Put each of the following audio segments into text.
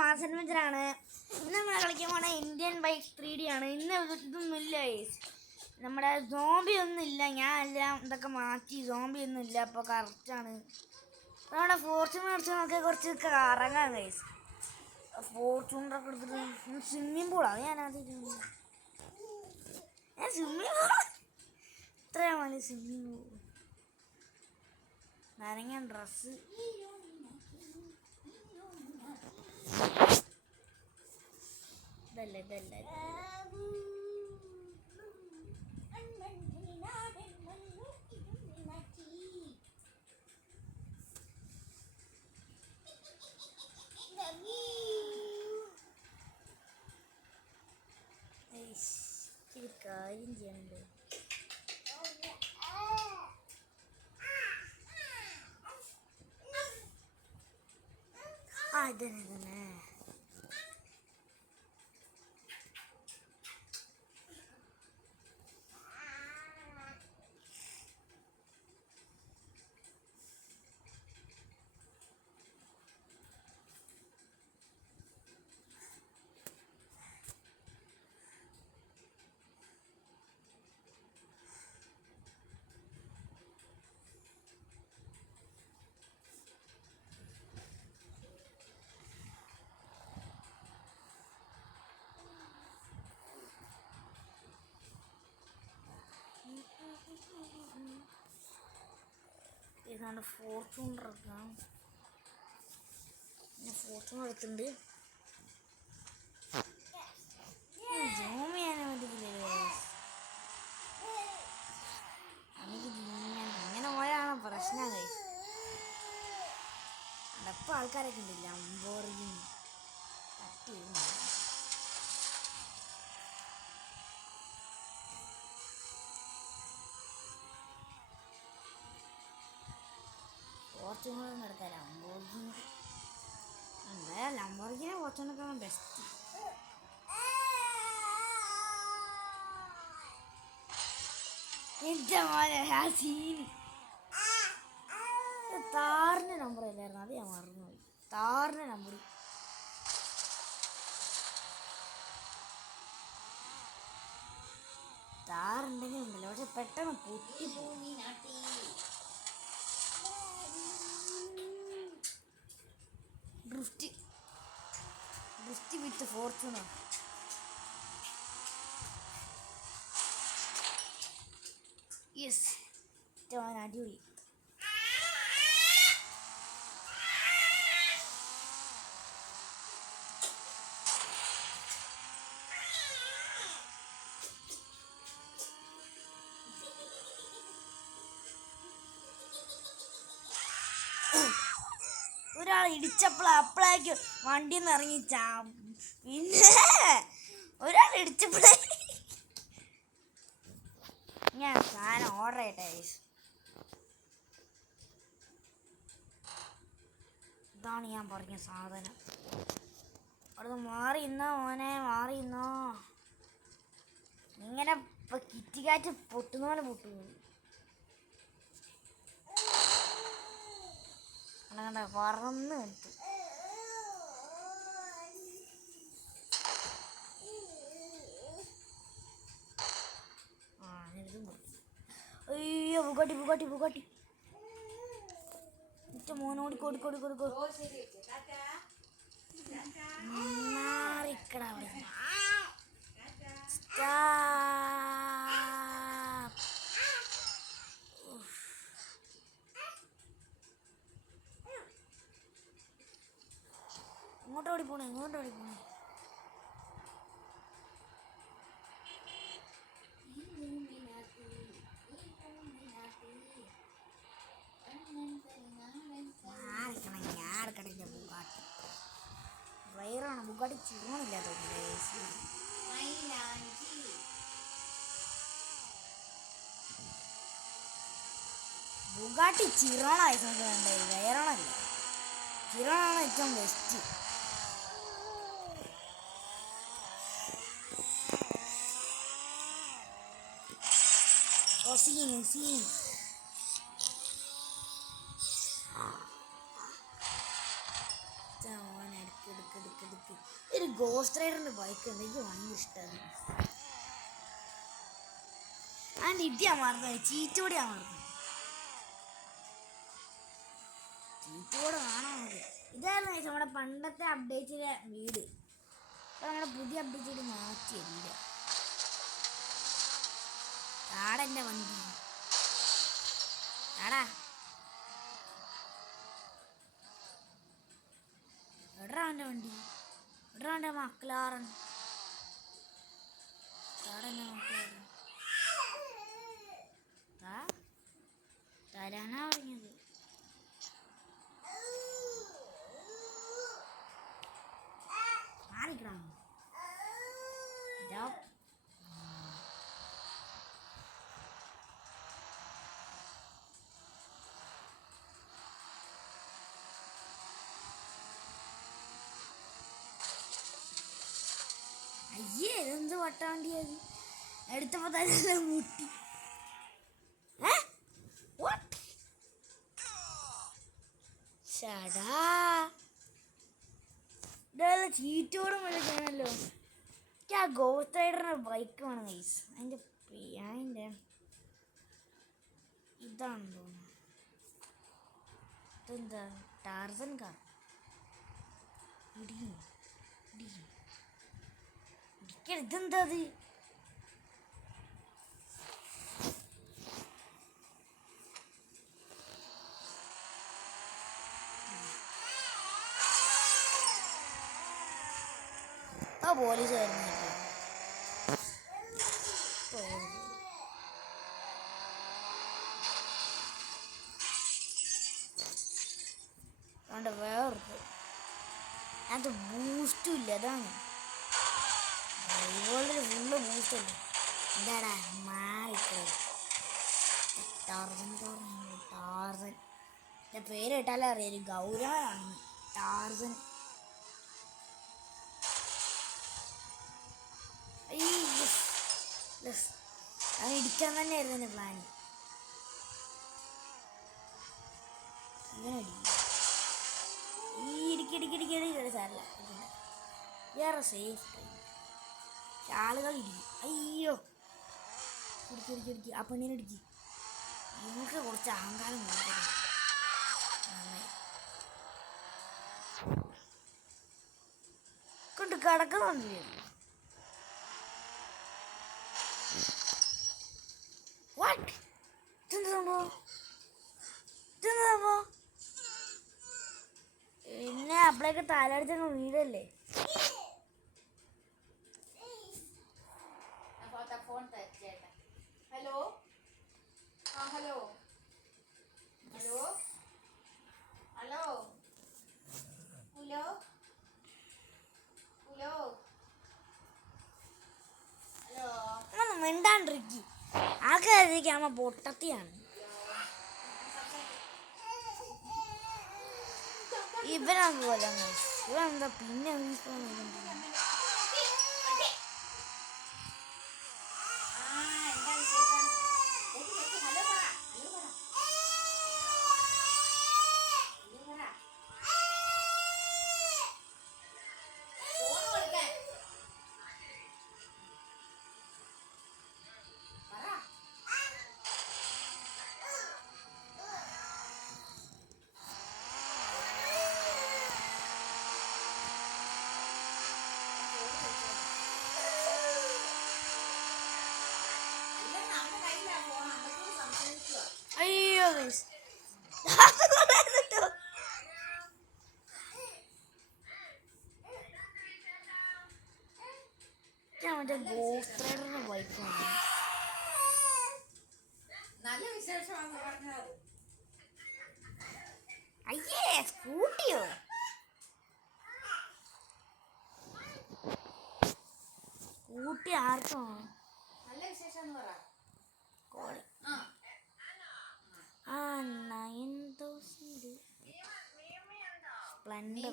Mass അഡ്വഞ്ചറാണ്. ഇന്ന് നമ്മൾ കളിക്കാൻ പോണ ഇന്ത്യൻ ബൈക്ക് 3D ആണ്. ഇന്ന് ഇതൊന്നുമില്ല, നമ്മുടെ സോംബി ഒന്നുമില്ല. ഞാൻ എല്ലാം ഇതൊക്കെ മാറ്റി, സോംബി ഒന്നും ഇല്ല. അപ്പോൾ കറക്റ്റാണ്. നമ്മുടെ ഫോർച്യൂണർ കുറച്ച് കറങ്ങാം ഗൈസ്. ഫോർച്യൂണറൊക്കെ എടുത്തിട്ട് സ്വിമ്മിങ് പൂളാണ്. ഞാൻ സ്വിമ്മിങ് പൂൾ ഇത്രയാണ് മതി. സ്വിമ്മിങ് പൂൾ നനങ്ങാൻ ഡ്രസ്സ് ഇതല്ല കാര്യം ചെയ്യണ്ടേ. ഇതന്നെ ഇതാണ് ഫോർച്യൂണറൊക്കെ. ഞാൻ ഫോർച്യൂണർ എടുത്തിട്ടുണ്ട്. സൂം ചെയ്യാൻ പറ്റത്തില്ലല്ലോ. അങ്ങനെ പോയാണ് പ്രശ്നം കൈ. അടപ്പം ആൾക്കാരൊക്കെ ഉണ്ടില്ല. അമ്പോറിയും തട്ടിയും ഫോർച്യൂണറൊന്നും എടുക്കാം. ലംബോർഗിനെ ഫോർച്യൂണറൊക്കെയാണ് ബെസ്റ്റ്. എൻ്റെ മോനെ ആ സീൻ താറിൻ്റെ നമ്പർ ഇല്ലായിരുന്നു, അത് ഞാൻ മറന്നുപോയി. താറിൻ്റെ നമ്പർ താറുണ്ടെങ്കിൽ ഉണ്ടല്ലോ, പക്ഷെ പെട്ടെന്ന് പൊട്ടിപ്പോയി. ഡ്രിഫ്റ്റ് വിത്ത് ഫോർച്യൂണർ. യെസ്, അടിപൊളി. ഒരാൾ ഇടിച്ചപ്പോൾ അപ്പോഴേക്ക് വണ്ടിയിൽ നിന്ന് ഇറങ്ങി പിന്നെ ഒരാൾ ഇടിച്ചപ്പോഴേ ഞാൻ സാധനം ഓർഡർ ചെയ്യട്ടെ. ഇതാണ് ഞാൻ പറഞ്ഞ സാധനം. അവിടെ മാറിയിരുന്നോ മോനെ, മാറിയിരുന്നോ. ഇങ്ങനെ ഇപ്പം കിറ്റിക്കാറ്റ് പൊട്ടുന്ന പോലെ പൊട്ടുന്നു. കണ്ട പറന്ന് കിട്ടും. അയ്യോ ബുഗാട്ടി മോനോടി കൊടുക്കോ മാറിക്കടാ. ഇങ്ങോട്ട് ഓടി പോണേ. ഡ്രൈവറാണ്. ബുഗാട്ടി ചിറോണില്ല തോന്നുന്നു. ബുഗാട്ടി ചിറോണായി വേണ്ടേ, വയറോണല്ല. ചിറോണാണ് ഏറ്റവും ബെസ്റ്റ്. സീൻ ഓൻ എടുക്കെടുക്ക ഒരു ഗോസ്റ്റ് റൈഡറിന്റെ ബൈക്ക് ഉണ്ട്, എനിക്ക് ഭയങ്കര ഇഷ്ടമാണ്. അതിൻ്റെ ഇടിയാ മാറുന്നത്, ചീറ്റോടെയാ മാറുന്നത്. ചീറ്റോടെ കാണാൻ മതി. ഇതായിരുന്നു നമ്മുടെ പണ്ടത്തെ അപ്ഡേറ്റിലെ വീട്. അപ്പൊ നമ്മുടെ പുതിയ അപ്ഡേറ്റ് മാറ്റിയില്ല. ആടെൻ്റെ വണ്ടി ആടാ എവിടാ അവൻ്റെ വണ്ടി? എവിടാ അവൻ്റെ മക്കളാറൻ? ആടെൻ്റെ മക്കളാറൻ തരാനാ പറഞ്ഞത്. മാറിക്കണം. അയ്യേ, ഇതെന്ത് വട്ടാണ്ടിയത്? എടുത്തപ്പോ തന്നെ മുട്ടി. ഇതെല്ലാം ചീറ്റോടും വിളിക്കാനല്ലോ. എനിക്ക് ആ ഗോസ്റ്റ് റൈഡറിന്റെ ബൈക്ക് വേണം ഗൈസ്. അതിൻ്റെ ഇതാണെന്ന് തോന്നുന്നു. ഇതെന്താ ടാർസൻ കാർ? ഇതെന്താ അത്? പോലീസ് വരുന്നില്ല. അതുകൊണ്ട് വേറൊരു അത് ബൂസ്റ്റും ഇല്ല. അതാണ് ഇവളുടെ ഫുള്ള് ബൂസ്റ്റല്ലേ. എന്താടാ മാറിക്കോ. ടാർസൻ ടാർസൻ എൻ്റെ പേര് കേട്ടാലേ അറിയാം, ഗൗരവമാണ് ടാർസൻ. അത് ഇടിക്കാൻ തന്നെയായിരുന്നു എൻ്റെ പ്ലാൻ. ഇങ്ങനെ ഇടിക്കടിക്കടിക്കടി സാരല്ല, വേറെ സേഫ് ആളുകൾ ഇടിക്കും. അയ്യോ ഇടിക്കടിക്കടിക്ക് ആ പെണ്ണിനെ ഇടിക്കും. നിങ്ങൾക്ക് കുറച്ച് അഹങ്കാരം കൊണ്ട് കിടക്കുന്നുണ്ട്. പിന്നെ അപ്പളേക്ക് തലടിച്ചങ്ങ് വീടല്ലേ. Hello hello hello hello hello hello hello ഒന്ന് മിണ്ടാണ്ടിരിക്കി. ആൾക്കാരിക്കും അമ്മ പൊട്ടത്തിയാണ്. ഇവനാണ് പോലെ ഇവനെന്താ പിന്നെ മറ്റേ ഗോസ്റ്റ് റൈഡറിന്റെ ബൈക്ക് നല്ല വിശേഷമാണെന്ന് പറഞ്ഞത്. അയ്യേ സ്കൂട്ടിയോ? സ്കൂട്ടി ആർക്കോ? നല്ല വിശേഷം എന്ന് പറ. ആ 9000 സ്പ്ലെൻഡർ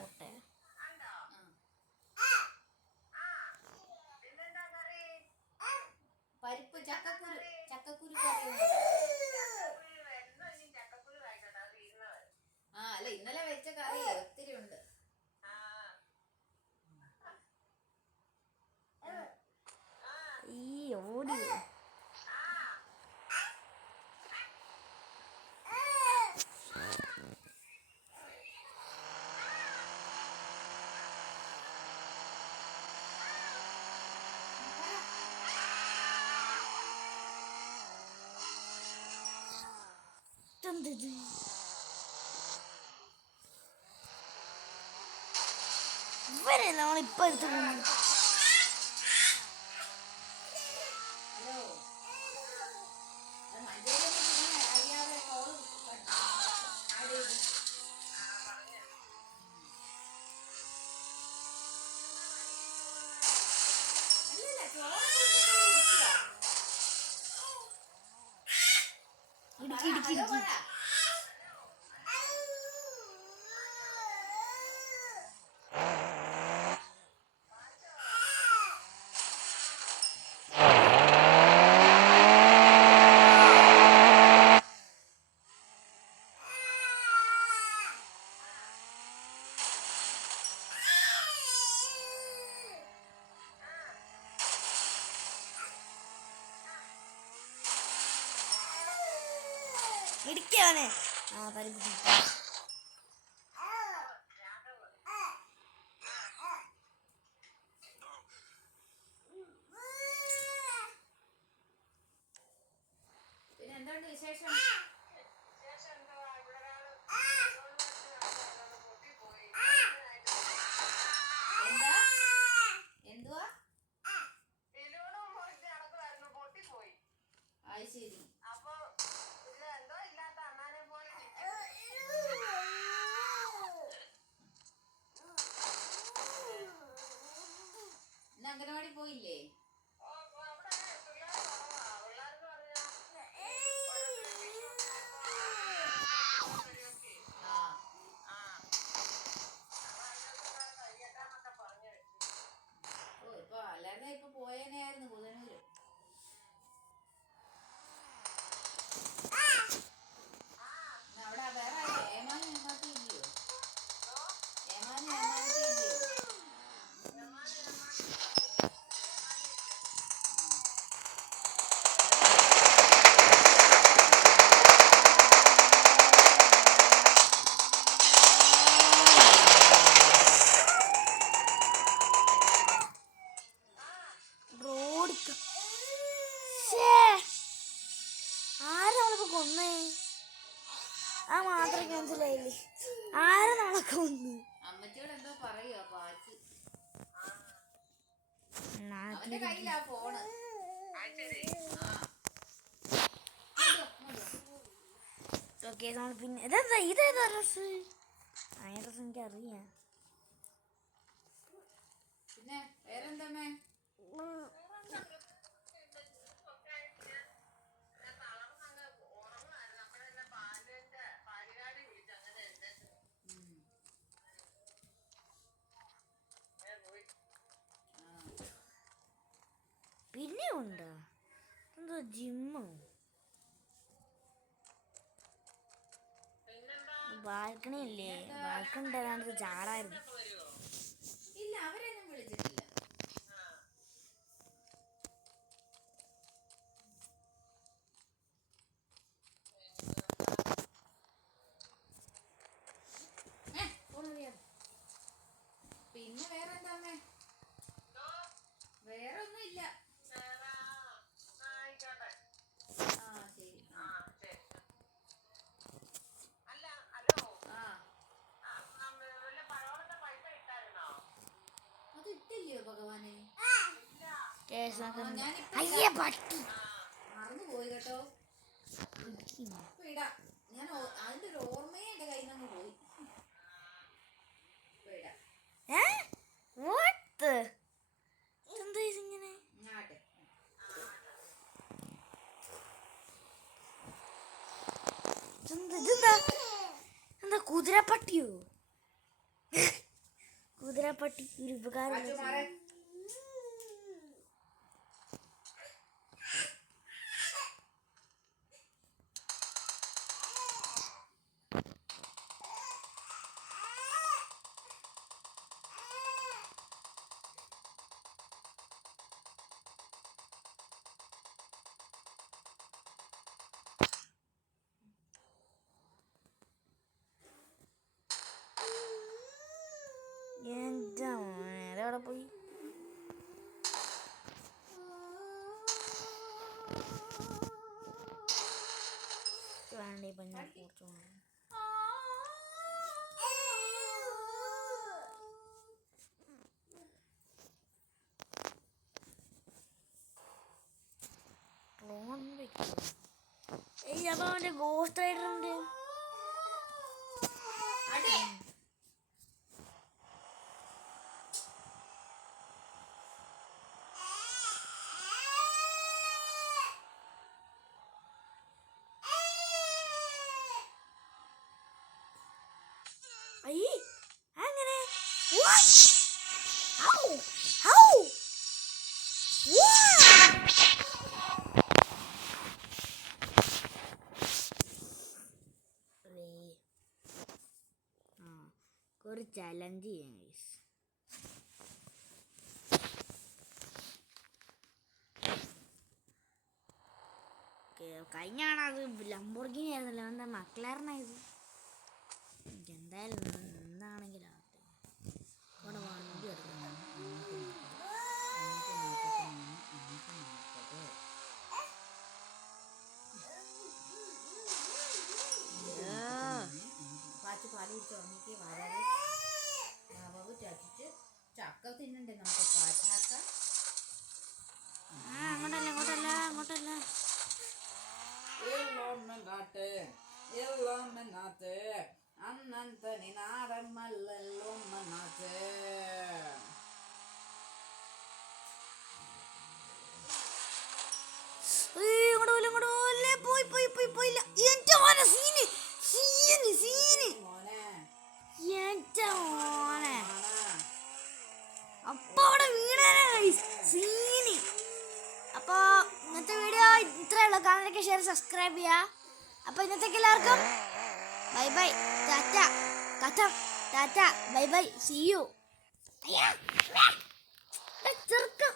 പോട്ടെ. പരിപ്പ് ചക്കക്കുരു അല്ല ഇന്നലെ വെച്ച കറി ഒത്തിരി ഉണ്ട്. ഇതെന്തിത്? ഇവരെ നമ്മളിപ്പോ എടുത്ത് പോകുന്നത്. ഹലോ മഞ്ചേരി അറിയാതെ കോള് ഇടുക്കി ഇടുക്കി ഇടുക്കി. ഇടിക്കാനെ ആ പരിപ്പിച്ചു. പിന്നെ എന്തുകൊണ്ട് വിശേഷം? എന്താ എന്തുവാ? അത് ശരി. ഇന്ന് അംഗനവാടി പോയില്ലേ? ഓ ഇപ്പൊ അല്ലാതെ ഇപ്പൊ പോയേനെയായിരുന്നു ബുധനൂര്. അവിടെ വേറെ ഏമാനും ഏമാത്തി ഇല്ലയോ? ഏമാനും ഏമാത്തി ഇല്ലയോ? റോഡ് ആരാ നമ്മളിപ്പോ കൊന്നേ? ആ മാത്രം മനസ്സിലായില്ലേ? ആരാ നമ്മളെ കൊന്നു? അമ്മച്ചിയോട് എന്തോ പറയുക പാച്ച്. അവന്റെ കയ്യിലാ ഫോണ്. ഓക്കെ നമ്മൾ പിന്നെ ഇതെന്താ ഇതേതാ ഡ്രസ്? ആ ഡ്രസ് എനിക്കറിയാം. പിന്നെ വേറെന്തമ്മേ? പിന്നെ ഉണ്ടോ എന്തോ ജിമ്മോ? ബാൽക്കണി ഇല്ലേ? ബാൽക്കണി ഉണ്ടാകാണ്ട് ചാടായിരുന്നു. ഇല്ല അവരെയൊന്നും വിളിച്ചിട്ടില്ല. പിന്നെ വേറെന്താമ്മേ? വേറെ ഒന്നും ഇല്ല. ആ ശരി. അത് ഇട്ടില്ലയോ ഭഗവാനെ? അയ്യേ പട്ടി മറന്നു പോയി കേട്ടോ. ഇപ്പൊ ഇടാം. ഞാൻ അതിന്റെ ഒരു ഓർമ്മയെ എന്റെ കയ്യിൽ നിന്ന് പോയി. ഇപ്പൊ ഇടാം. ഇങ്ങനെ ആട്ടെ. എന്താ കുതിരപ്പട്ടിയോ? കുതിരപ്പട്ടി ഒരു ഉപകാരം. എന്താ നേരെ പോയി? കാണണ്ടേ ഇപ്പൊ ഞാൻ കുറച്ച് അപ്പൊ അവന്റെ ഗോസ്റ്റ് റൈഡർ ഉണ്ട്. അയ്യേ അങ്ങനെ ഒരു ചലഞ്ച് ചെയ്യാം ഗൈസ്. കഴിഞ്ഞാണ് അത് ലംബോർഗിനി ആയിരുന്നല്ലോ, എന്താ മക്ലാരനായത്. എന്തായാലും എന്താണെങ്കിലും ആവട്ടെ. അവിടെ വണ്ടി എടുക്കണം. പാല് കുടിച്ച് ഉറങ്ങിക്ക് വാരാറ് മാവ് ചട്ടിച്ച് ചക്ക തിന്നണ്ടേ നമുക്ക് പാറ്റാക്ക. അങ്ങോട്ടല്ല അന്നന്തനി നാടമ്മല്ലോ മനാത്ത്. പോയില്ല. അപ്പൊ അവിടെ വീണാണ് സീന്. അപ്പൊ ഇന്നത്തെ വീഡിയോ ഇത്രയുള്ളൂ. കാണാനൊക്കെ ഷെയർ സബ്സ്ക്രൈബ് ചെയ്യാ. അപ്പൊ ഇന്നത്തേക്ക് എല്ലാവർക്കും bye bye tata. Tata bye bye see you. ചെറുക്കം